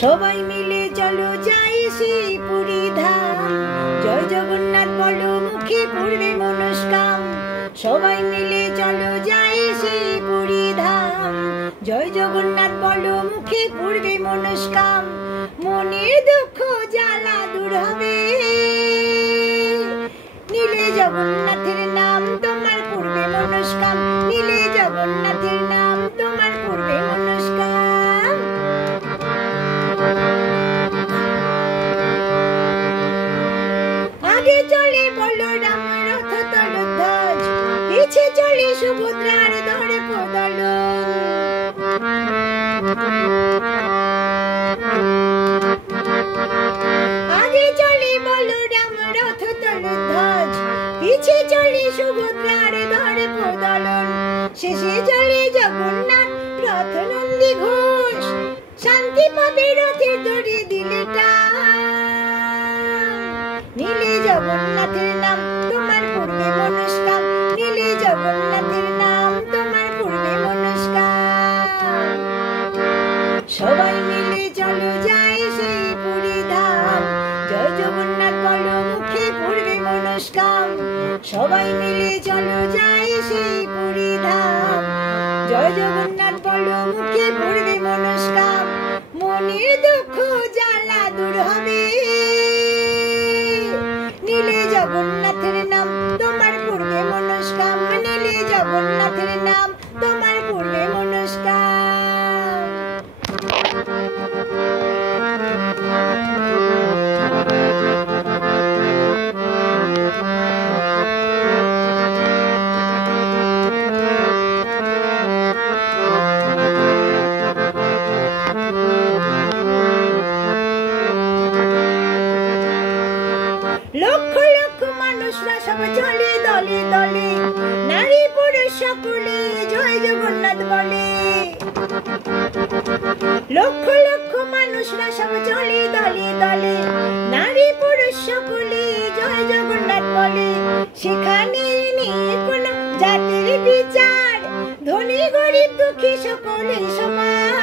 সবাই মিলে চলো যাই সেই পুরী ধাম, জয় জগন্নাথ বলো মুখে পূর্বে মনস্কাম। সবাই মিলে চলো যাই সেই পুরী ধাম, জয় জগন্নাথ বলো মুখে পূর্বে মনস্কাম। মনের দুঃখ জ্বালা দূর হবে, নিলে জগন্নাথের নাম তোমার পূর্বে মনস্কাম, নিলে জগন্নাথের নাম তোমার পূর্বে মনস্কাম। আগে চলে বলরাম রথ তলধ্বজ, পিছে চলে সুভদ্রার ধরে পদলন। আগে চলে বলরাম রথ তলধ্বজ, পিছে চলে সুভদ্রার ধরে পদলন। শেষে চলে জগন্নাথ রথ নন্দী ঘোষ, শান্তি পাবে রথের দড়ি দিলে টান। নীলে জগন্নাথের নাম তোমার পূর্বে মনস্কাম, নীলে জগন্নাথের নাম তোমার পূর্বে মনস্কাম। সবাই মিলে চলো যাই সেই পুরী ধাম, জয় জগন্নাথ বলো মুখে পূর্বে মনস্কাম। সবাই মিলে চলো যাই সেই পুরী ধাম, জয় জগন্নাথ বলো মুখে পূর্বে মনস্কাম। মনের দুঃখ জ্বালা দূর হবে, নীলে জগন্নাথের নাম তোমার পূর্বে মনস্কাম, নীলে জগন্নাথের নাম তোমার পূর্বে মনস্কাম। লক্ষ লক্ষ মানুষরা সব চলে দলে দলে, নারী পুরুষ সকলে জয় জগন্নাথ বলে। লক্ষ লক্ষ মানুষরা সব চলে দলে দলে, নারী পুরুষ সকলে জয় জগন্নাথ বলে। সেখানে নেই কোনো জাতির বিচার, ধনী গরিব দুঃখী সকলে সমান।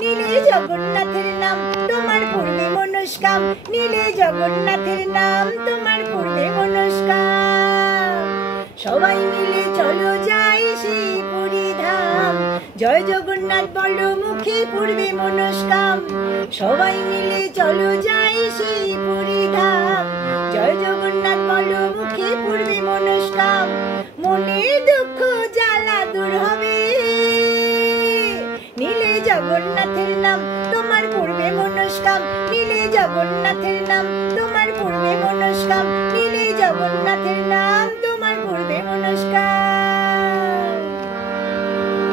নীলে জগন্নাথের নাম তোমার পূর্বে মনস্কাম, নীলে জগন্নাথের নাম তোমার পূর্বে মনস্কাম। সবাই মিলে চলো যাই সেই পুরী ধাম, জয় জগন্নাথ বলো মুখে পূর্বে মনস্কাম। সবাই মিলে চলো যাই সেই পুরী ধাম, জয় জগন্নাথ বলো মুখে পূর্বে মনস্কাম। মনের দুঃখ জ্বালা দূর হবে, নীলে জগন্নাথের নাম তোমার পূর্বে মনস্কাম, নীলে জগন্নাথের নাম তোমার